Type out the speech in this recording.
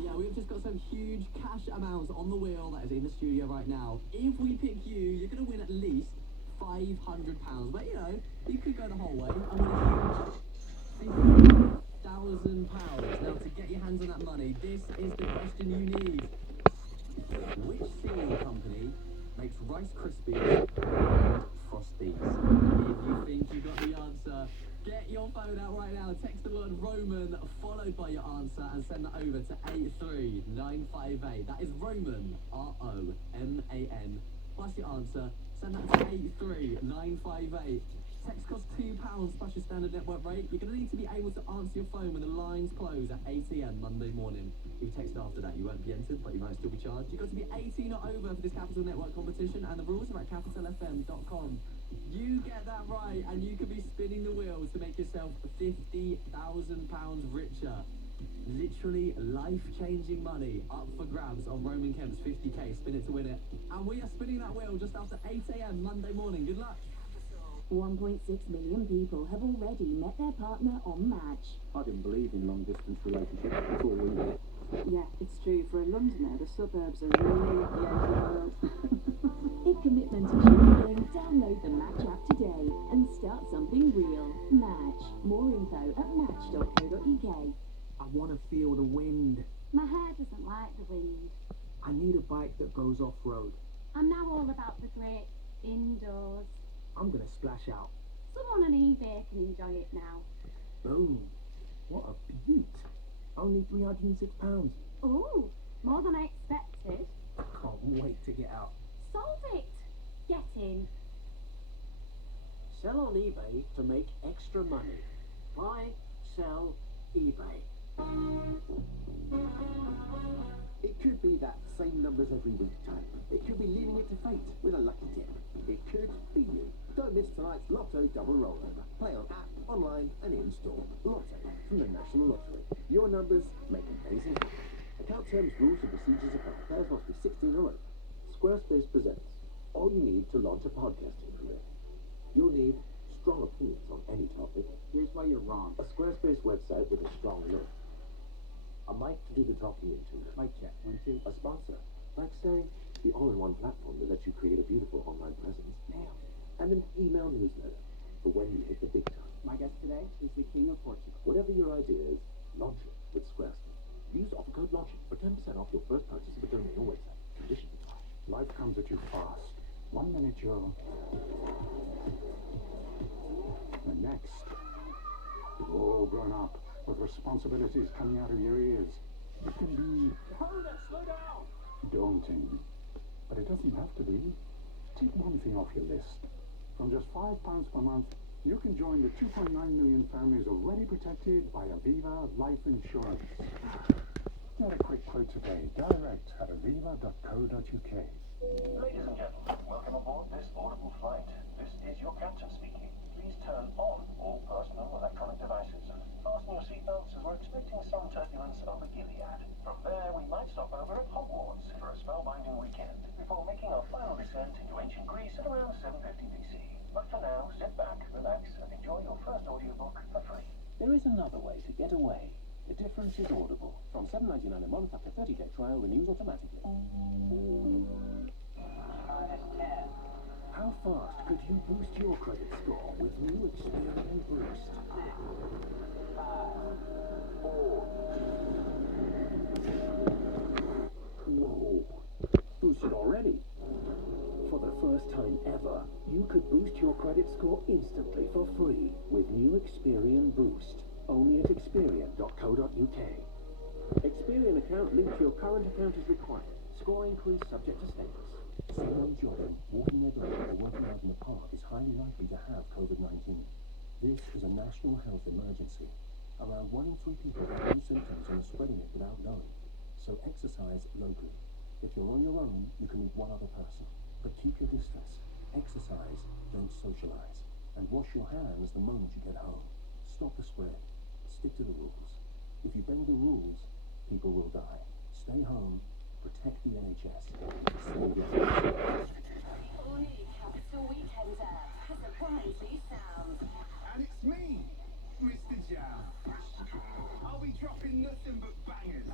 Yeah, we've just got some huge cash amounts on the wheel that is in the studio right now. If we pick you, you're going to win at least £500. But, you know, you could go the whole way and win £50,000. Now, to get your hands on that money, this is the question you need. Which cereal company makes Rice Krispies and Frosties? If you think you got the answer, get your phone out right now, text the word Roman followed by your answer and send that over to 83958. That is Roman, R-O-M-A-N, plus your answer, send that to 83958. Text costs £2 plus your standard network rate. You're going to need to be able to answer your phone when the lines close at 8 AM Monday morning. If you text after that, you won't be entered, but you might still be charged. You've got to be 18 or over for this Capital Network competition, and the rules are at capitalfm.com. You get that right, and you could be spinning the wheel to make yourself £50,000 richer. Literally life-changing money up for grabs on Roman Kemp's 50k. Spin it to win it. And we are spinning that wheel just after 8 AM Monday morning. Good luck. 1.6 million people have already met their partner on Match. I didn't believe in long-distance relationships before we met. Yeah, it's true. For a Londoner, the suburbs are really the end of the world. If commitment is your thing, download the Match app today and start something real. Match. More info at match.co.uk. I want to feel the wind. My hair doesn't like the wind. I need a bike that goes off-road. I'm now all about the great indoors. I'm going to splash out. Someone on eBay can enjoy it now. Boom. What a beaut. Only £306. Ooh, more than I expected. Can't wait to get out. Sold it. Get in. Sell on eBay to make extra money. Buy, sell, eBay. It could be that same numbers every week type. It could be leaving it to fate with a lucky tip. It could be you. Don't miss tonight's Lotto double rollover. Play on app, online and in-store. Lotto from the National Lottery. Your numbers make amazing happen. Account terms, rules and procedures apply. Players must be 16 or over. Squarespace presents all you need to launch a podcasting career. You'll need strong opinions on any topic. Here's why you're wrong. A Squarespace website with a strong look. A mic to do the talking into. Mic check. 1, 2. A sponsor. Like, say, the all-in-one platform that lets you create a beautiful online presence. Now, And an email newsletter for when you hit the big time. my guest today is the King of Portugal. Whatever your idea is, launch it with Squarespace. Use offer code LAUNCHIT for 10% off your first purchase of a domain or website. Conditions apply. Life comes at you fast. 1 minute you're... The next, you're all grown up with responsibilities coming out of your ears. It can be Slow down! daunting, but it doesn't have to be. Take one thing off your list. From just £5 per month, you can join the 2.9 million families already protected by Aviva Life Insurance. Get a quick quote today, direct at aviva.co.uk. Ladies and gentlemen, welcome aboard this audible flight. This is your captain speaking. Please turn on all personal electronic devices and fasten your seatbelts as we're expecting some turbulence over Gilead. From there, we might stop over at Hogwarts for a spellbinding weekend before making our final descent into ancient Greece at around 750 BC. But for now, sit back, relax, and enjoy your first audiobook for free. There is another way to get away. The difference is Audible. From $7.99 a month after 30-day trial renews automatically. How fast could you boost your credit score with new Experian Boost? 5, 4. Whoa. Boosted already? For the first time ever, you could boost your credit score instantly for free with new Experian Boost. Only at Experian.co.uk. Experian account linked to your current account is required. Score increase subject to status. Someone jogging, walking their dog, or working out in the park is highly likely to have COVID-19. This is a national health emergency. Around 1 in 3 people have no symptoms and are spreading it without knowing. So exercise locally. If you're on your own, you can meet one other person. But keep your distance. Exercise, don't socialize. And wash your hands the moment you get home. Stop the spread. Stick to the rules. If you bend the rules, people will die. Stay home. Protect the NHS. Save lives. All new Capital Weekend app. Surprise these sounds. And it's me, Mr. Jam. I'll be dropping nothing but bangers.